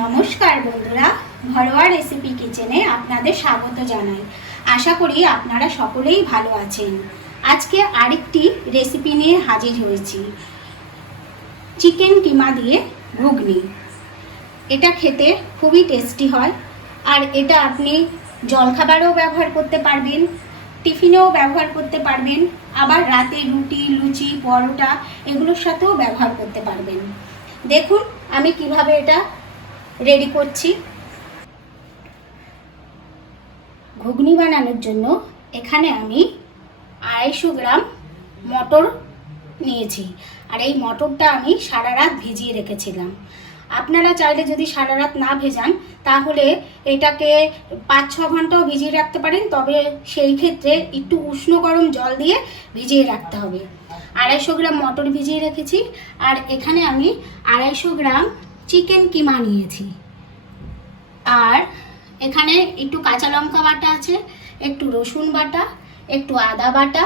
নমস্কার বন্ধুরা, ঘরোয়া রেসিপি কিচেনে আপনাদের স্বাগত জানাই। আশা করি আপনারা সকলেই ভালো আছেন। আজকে আরেকটি রেসিপি নিয়ে হাজির হয়েছি, চিকেন কিমা দিয়ে ঘুগনি। এটা খেতে খুবই টেস্টি হয়, আর এটা আপনি জলখাবারেও ব্যবহার করতে পারবেন, টিফিনেও ব্যবহার করতে পারবেন, আবার রাতে রুটি, লুচি, পরোটা এগুলোর সাথেও ব্যবহার করতে পারবেন। দেখুন আমি কিভাবে এটা রেডি করছি। ঘুগনি বানানোর জন্য এখানে আমি 250 গ্রাম মটর নিয়েছি, আর এই মটরটা আমি সারা রাত ভিজিয়ে রেখেছিলাম। আপনারা চাইলে যদি সারা রাত না ভেজান তাহলে এটাকে 5-6 ঘন্টাও ভিজিয়ে রাখতে পারেন, তবে সেই ক্ষেত্রে একটু উষ্ণ গরম জল দিয়ে ভিজিয়ে রাখতে হবে। 250 গ্রাম মটর ভিজিয়ে রেখেছি, আর এখানে আমি 250 গ্রাম চিকেন কিমা নিয়েছি। আর এখানে একটু কাঁচা লঙ্কা বাটা আছে, একটু রসুন বাটা, একটু আদা বাটা,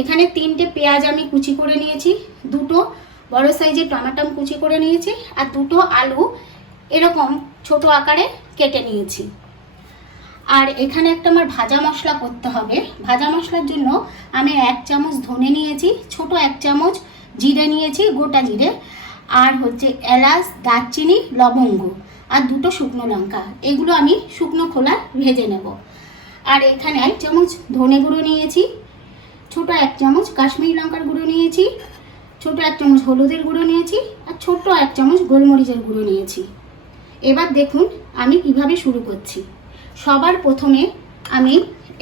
এখানে 3টে পেঁয়াজ আমি কুচি করে নিয়েছি, 2টো বড় সাইজের টমেটো কুচি করে নিয়েছি, আর 2টো আলু এরকম ছোট আকারে কেটে নিয়েছি। আর এখানে একটা আমার ভাজা মশলা করতে হবে। ভাজা মশলার জন্য আমি 1 চামচ ধনে নিয়েছি, ছোট 1 চামচ জিরে নিয়েছি, গোটা জিরে, আর হচ্ছে এলাচ, দারচিনি, লবঙ্গ, আর 2টো শুকনো লঙ্কা। এগুলো আমি শুকনো খোলা ভেজে নেব। আর এখানে 1 চামচ ধনে গুঁড়ো নিয়েছি, ছোট 1 চামচ কাশ্মীরি লঙ্কার গুঁড়ো নিয়েছি, ছোট 1 চামচ হলুদের গুঁড়ো নিয়েছি, আর ছোট্ট 1 চামচ গোলমরিচের গুঁড়ো নিয়েছি। এবার দেখুন আমি কিভাবে শুরু করছি। সবার প্রথমে আমি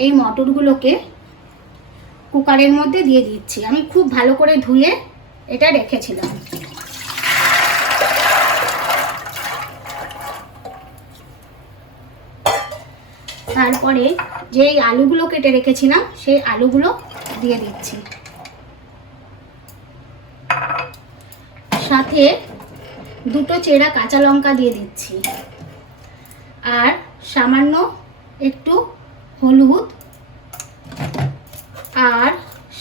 এই মটরগুলোকে কুকারের মধ্যে দিয়ে দিচ্ছি। আমি খুব ভালো করে ধুয়ে এটা রেখেছিলাম। তারপরে যেই আলুগুলো কেটে রেখেছিলাম সেই আলুগুলো দিয়ে দিচ্ছি, সাথে 2টো চেরা কাঁচা লঙ্কা দিয়ে দিচ্ছি, আর সামান্য একটু হলুদ, আর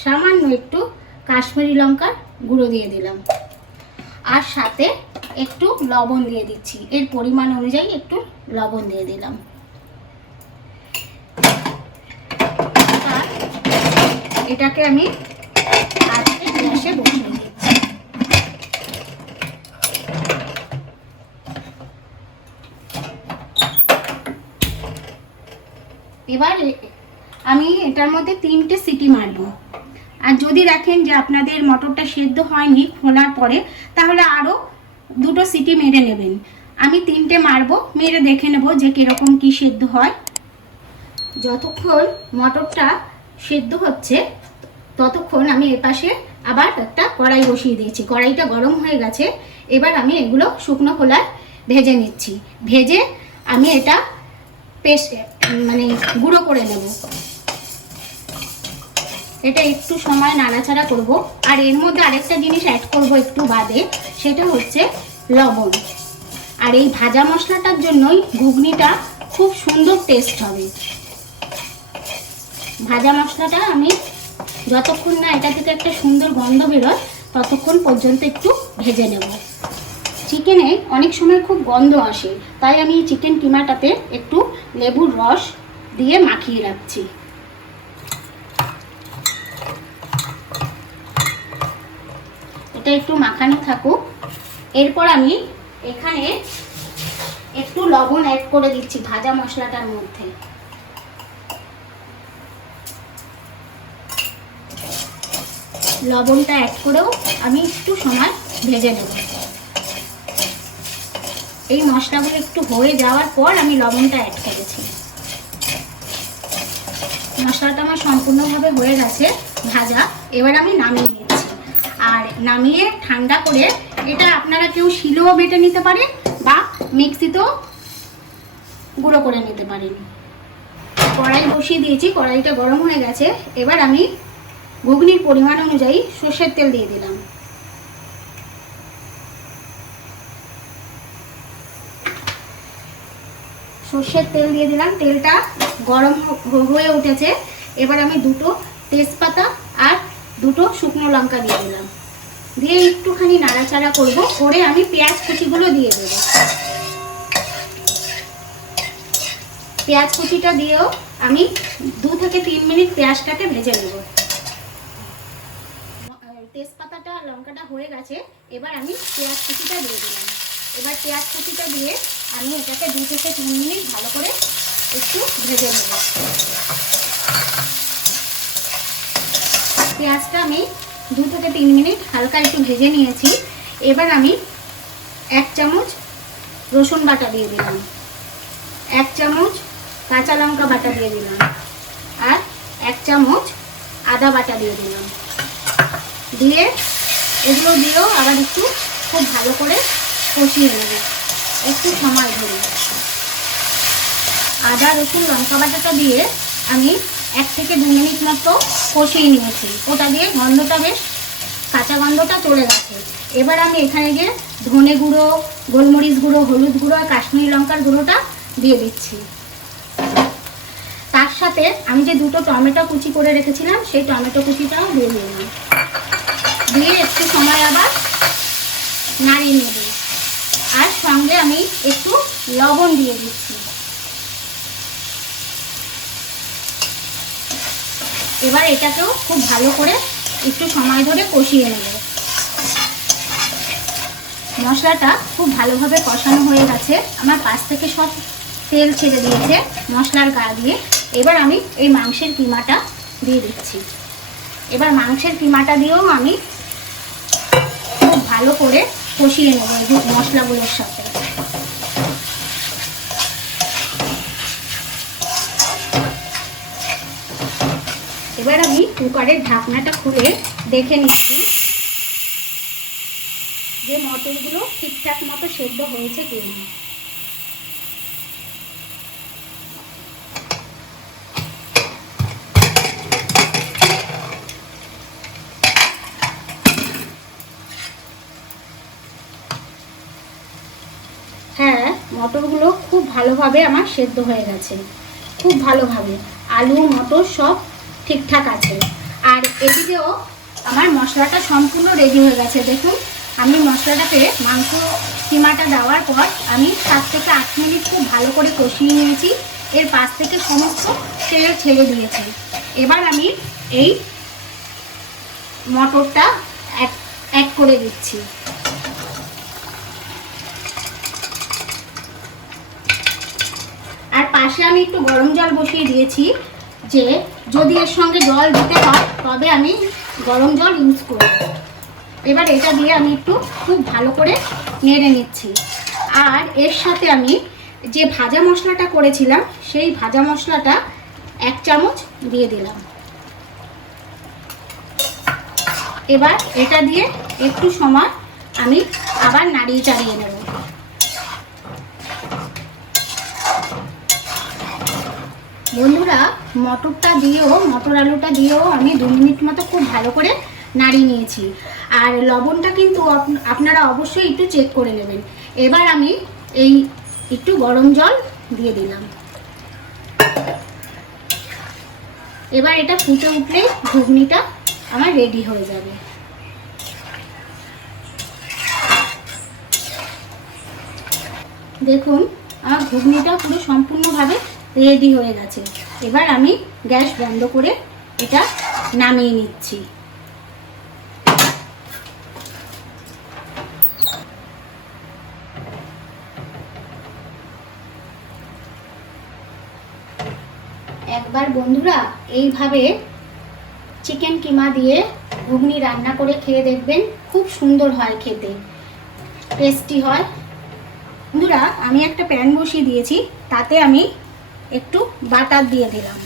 সামান্য একটু কাশ্মীরি লঙ্কার গুঁড়ো দিয়ে দিলাম, আর সাথে একটু লবণ দিয়ে দিচ্ছি। এর পরিমাণ অনুযায়ী একটু লবণ দিয়ে দিলাম। এটাকে আমি আজকে গ্যাসে বসিয়ে দিচ্ছি। এবার আমি এটার মধ্যে 3টে সিটি মারব। আর যদি দেখেন যে আপনাদের মটরটা সেদ্ধ হয়নি খোলার পরে, তাহলে আরও 2টো সিটি মেরে নেবেন। আমি 3টে মারবো, মেরে দেখে নেব যে কীরকম কি সেদ্ধ হয়। যতক্ষণ মটরটা সেদ্ধ হচ্ছে ততক্ষণ আমি এপাশে আবার একটা কড়াই বসিয়ে দিয়েছি। কড়াইটা গরম হয়ে গেছে। এবার আমি এগুলো শুকনো খোলায় ভেজে নিচ্ছি। ভেজে আমি এটা পেস্ট গুঁড়ো করে নেব। এটা একটু সময় নাড়াচাড়া করব। আর এর মধ্যে আরেকটা জিনিস অ্যাড করব একটু বাদে, সেটা হচ্ছে লবণ। আর এই ভাজা মশলাটার জন্যই ঘুগনিটা খুব সুন্দর টেস্ট হবে। ভাজা মশলাটা আমি যতক্ষণ না এটা থেকে একটা সুন্দর গন্ধ বেরোয় ততক্ষণ পর্যন্ত একটু ভেজে নেব। চিকেনে অনেক সময় খুব গন্ধ আসে, তাই আমি চিকেন কিমাটাতে একটু লেবুর রস দিয়ে মাখিয়ে রাখছি। এটা একটু মাখানো থাকুক। এরপর আমি এখানে একটু লবণ অ্যাড করে দিচ্ছি ভাজা মশলাটার মধ্যে। লবণটা অ্যাড করেও আমি একটু সময় ভেজে নেব। এই মশলাগুলো একটু হয়ে যাওয়ার পর আমি লবণটা অ্যাড করেছি। মশলাটা আমার সম্পূর্ণভাবে হয়ে গেছে ভাজা। এবার আমি নামিয়ে নিচ্ছি। আর নামিয়ে ঠান্ডা করে এটা আপনারা কেউ শিলেও বেটে নিতে পারেন বা মিক্সিতেও গুঁড়ো করে নিতে পারেন। কড়াই বসিয়ে দিয়েছি, কড়াইটা গরম হয়ে গেছে। এবার আমি ঘুগনির পরিমাণ অনুযায়ী সর্ষের তেল দিয়ে দিলাম। সর্ষের তেল দিয়ে দিলাম, তেলটা গরম হয়ে উঠেছে। এবার আমি 2টো তেজপাতা আর 2টো শুকনো লঙ্কা দিয়ে দিলাম। দিয়ে একটুখানি নাড়াচাড়া করব, করে আমি পেঁয়াজ কুচিগুলো দিয়ে দেবো। পেঁয়াজ কুচিটা দিয়েও আমি 2 থেকে 3 মিনিট পেঁয়াজটাকে ভেজে নেব। তেজপাতাটা লঙ্কাটা হয়ে গেছে, এবার আমি পেঁয়াজ কুচিটা দিয়ে দিলাম। এবার পেঁয়াজ কুচিটা দিয়ে আমি এটাকে 2 থেকে 3 মিনিট ভালো করে একটু ভেজে নেব। পেঁয়াজটা আমি 2 থেকে 3 মিনিট হালকা একটু ভেজে নিয়েছি। এবার আমি 1 চামচ রসুন বাটা দিয়ে দিলাম, 1 চামচ কাঁচা লঙ্কা বাটা দিয়ে দিলাম, আর 1 চামচ আদা বাটা দিয়ে দিলাম। দিয়ে এগুলো দিয়েও আবার একটু খুব ভালো করে কষিয়ে নেব একটু সময় ধরে। আদা রসুন লঙ্কা বাটাটা দিয়ে আমি 1 থেকে 2 মিনিট মতো কষিয়ে নিয়েছি। ওটা দিয়ে গন্ধটা বেশ কাঁচা গন্ধটা চলে গেছে। এবার আমি এখানে গিয়ে ধনে গুঁড়ো, গোলমরিচ গুঁড়ো, হলুদ গুঁড়ো আর কাশ্মীরি লঙ্কার গুঁড়োটা দিয়ে দিচ্ছি। তার সাথে আমি যে 2টো টমেটো কুচি করে রেখেছিলাম সেই টমেটো কুচিটাও দিয়ে দিলাম। দিয়ে একটু সময় আবার নাড়িয়ে নেব। আর সঙ্গে আমি একটু লবণ দিয়ে দিচ্ছি। এবার এটাকেও খুব ভালো করে একটু সময় ধরে কষিয়ে নেব। মশলাটা খুব ভালোভাবে কষানো হয়ে গেছে, আমার পাশ থেকে সব তেল ছেড়ে দিয়েছে মশলার গা দিয়ে। এবার আমি এই মাংসের কিমাটা দিয়ে দিচ্ছি। এবার মাংসের কিমাটা দিয়েও আমি খুব ভালো করে কষিয়ে নেব এই মশলাগুলোর সাথে। এবার আমি কুকারের ঢাকনাটা খুলে দেখে নিচ্ছি যে মটরগুলো ঠিকঠাক মতো সেদ্ধ হয়েছে কিনা। হ্যাঁ, মটরগুলো খুব ভালোভাবে আমার সেদ্ধ হয়ে গেছে, খুব ভালোভাবে। আলু মটর সব ঠিকঠাক আছে। আর এদিকেও আমার মশলাটা সম্পূর্ণ রেডি হয়ে গেছে। দেখুন, আমি মশলাটাকে মাংস কিমাটা দেওয়ার পর আমি 7 থেকে 8 মিনিট খুব ভালো করে কষিয়ে নিয়েছি। এর পাশ থেকে সমস্ত তেল ছেড়ে দিয়েছি। এবার আমি এই মটরটা অ্যাড করে দিচ্ছি। আর পাশে আমি একটু গরম জল বসিয়ে দিয়েছি, যে যদি এর সঙ্গে জল দিতে হয় তবে আমি গরম জল ইউজ করব। এবার এটা দিয়ে আমি একটু খুব ভালো করে নেড়ে নিচ্ছি। আর এর সাথে আমি যে ভাজা মশলাটা করেছিলাম সেই ভাজা মশলাটা 1 চামচ দিয়ে দিলাম। এবার এটা দিয়ে একটু সময় আমি আবার নাড়িয়ে চাড়িয়ে নেব। বন্ধুরা, মটরটা দিয়েও মটর আলুটা দিয়েও আমি 2 মিনিট মতো খুব ভালো করে নাড়িয়ে নিয়েছি। আর লবণটা কিন্তু আপনারা অবশ্যই একটু চেক করে নেবেন। এবার আমি এই একটু গরম জল দিয়ে দিলাম। এবার এটা ফুটে উঠলেই ঘুগনিটা আমার রেডি হয়ে যাবে। দেখুন, আমার ঘুগনিটা পুরো সম্পূর্ণভাবে রেডি হয়ে গেছে। এবার আমি গ্যাস বন্ধ করে এটা নামিয়ে নিচ্ছি। একবার বন্ধুরা এইভাবে চিকেন কিমা দিয়ে ঘুগনি রান্না করে খেয়ে দেখবেন, খুব সুন্দর হয় খেতে, টেস্টি হয়। বন্ধুরা, আমি একটা প্যান বসিয়ে দিয়েছি, তাতে আমি একটু বাটার দিয়ে দিলাম।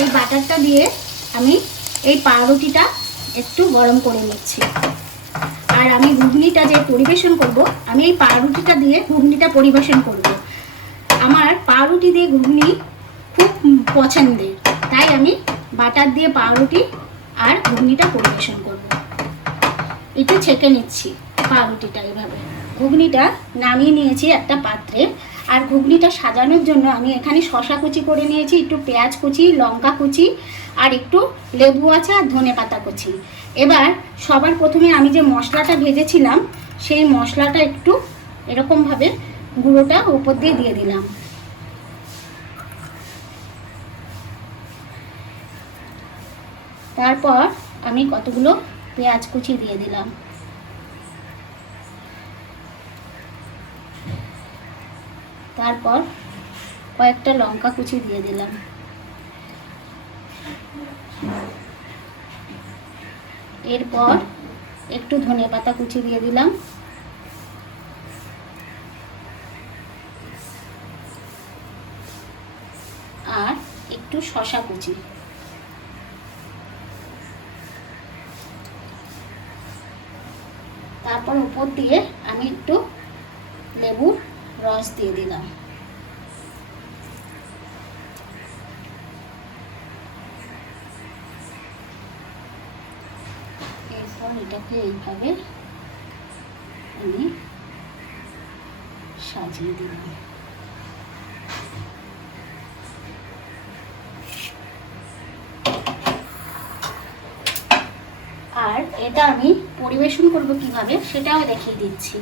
এই বাটারটা দিয়ে আমি এই পাউরুটিটা একটু গরম করে নিচ্ছি। আর আমি ঘুগনিটা যে পরিবেশন করব, আমি এই পাউরুটিটা দিয়ে ঘুগনিটা পরিবেশন করব। আমার পাউরুটি দিয়ে ঘুগনি খুব পছন্দের, তাই আমি বাটার দিয়ে পাউরুটি আর ঘুগনিটা পরিবেশন করব। একটু ছেঁকে নিচ্ছি পাউরুটিটা। এইভাবে ঘুগনিটা নামিয়ে নিয়েছি একটা পাত্রে। আর ঘুগনিটা সাজানোর জন্য আমি এখানে শসা কুচি করে নিয়েছি, একটু পেঁয়াজ কুচি, লঙ্কা কুচি, আর একটু লেবু আছে, আর ধনে পাতা কুচি। এবার সবার প্রথমে আমি যে মশলাটা ভেজেছিলাম সেই মশলাটা একটু এরকমভাবে গুঁড়োটা উপর দিয়ে দিলাম। তারপর আমি কতগুলো পেঁয়াজ কুচি দিয়ে দিলাম। তারপর কয়েকটা লঙ্কা কুচি দিয়ে দিলাম। এরপর একটু ধনেপাতা কুচি দিয়ে দিলাম। আর একটু শসা কুচি। তারপর উপর দিয়ে আমি একটু লেবুর রস দিয়ে দিলাম। এরপর এটাকে এইভাবে আমি সাজিয়ে দিলাম। আর এটা আমি পরিবেশন করব কিভাবে সেটাও দেখিয়ে দিচ্ছি।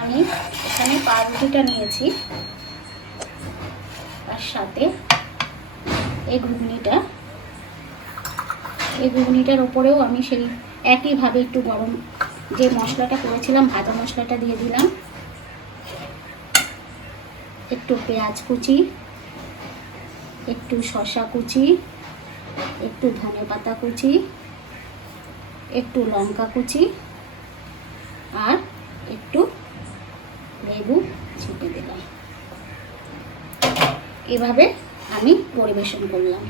আমি এখানে পাউরুটিটা নিয়েছি, তার সাথে এই ঘুগনিটার উপরেও আমি সেই একইভাবে একটু গরম যে মশলাটা করেছিলাম, ভাজা মশলাটা দিয়ে দিলাম। একটু পেঁয়াজ কুচি, একটু শসা কুচি, একটু ধনেপাতা কুচি, একটু লঙ্কা কুচি আর একটু লেবু ছিটে দিলাম। এভাবে আমি পরিবেশন করলাম।